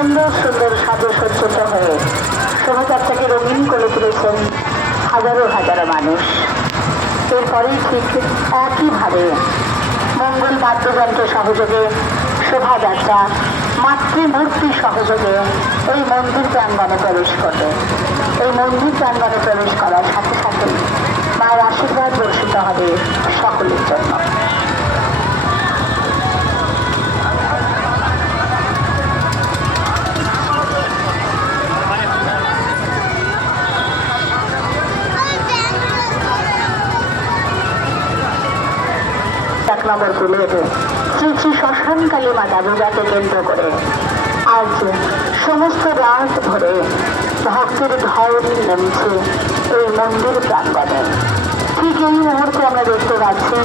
সুন্দর সুন্দর সাজসজ্জিত হয়ে শোভাযাত্রাকে রঙিন করে তুলেছেন হাজারো হাজারো মানুষ। এরপরেই ঠিক একইভাবে মঙ্গল বাদ্যযন্ত্র সহযোগে শোভাযাত্রা মাতৃমূর্তি সহযোগে এই মন্দির প্রাঙ্গণে প্রবেশ করবে। এই মন্দির প্রাঙ্গণে প্রবেশ করার সাথে সাথে মায়ের আশীর্বাদ বর্ষিত হবে সকলের জন্য। এক নম্বর কুলের শ্রী শ্রী শ্মশানকালী মা দাবিদাকে কেন্দ্র করে আজ সমস্ত রাত ধরে ভক্তের ঢল নেমেছে এই মন্দির প্রাঙ্গণে। ঠিক এই মুহূর্তে আমরা দেখতে পাচ্ছি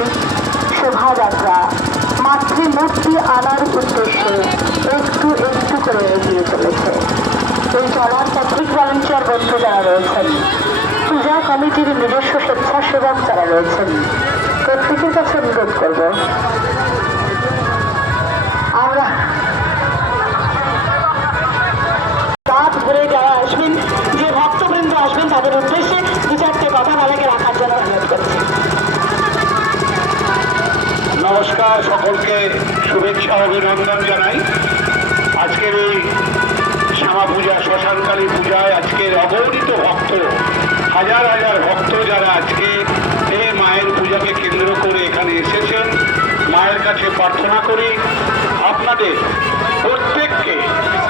শোভাযাত্রা মাতৃমূর্তি আনার উদ্দেশ্যে একটু একটু করে এগিয়ে চলেছে। এই চলার পথিক ভলান্টিয়ার বন্ধু যারা রয়েছেন, পূজা কমিটির নিজস্ব স্বেচ্ছাসেবক যারা রয়েছেন, প্রত্যেকের কাছে অনুরোধ করব আমরা রাত ধরে যারা আসবেন, যে ভক্তবৃন্দ আসবেন তাদের উদ্দেশ্যে দু চারটে কথা তাদেরকে রাখার জন্য অনুরোধ করছি। নমস্কার, সকলকে শুভেচ্ছা অভিনন্দন জানাই। আজকের এই শ্যামা পূজা শ্মশানকালী পূজায় আজকের অগণিত ভক্ত, হাজার হাজার ভক্ত যারা আজকে এই মায়ের পূজাকে কেন্দ্র করে এখানে এসেছেন, মায়ের কাছে প্রার্থনা করি আপনাদের প্রত্যেককে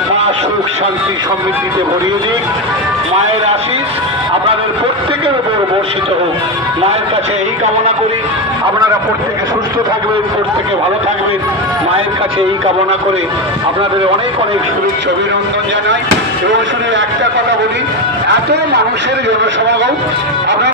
মা সুখ শান্তি সমৃদ্ধিতে ভরিয়ে দিক। মায়ের আশীষ আপনাদের প্রত্যেকের উপর বর্ষিত হোক, মায়ের কাছে এই কামনা করি। আপনারা প্রত্যেকে সুস্থ থাকবেন, প্রত্যেকে ভালো থাকবেন, মায়ের কাছে এই কামনা করে আপনাদের অনেক অনেক শুভেচ্ছা অভিনন্দন জানাই। এবং শুধু একটা কথা বলি, এত মানুষের জনসমাগম আপনারা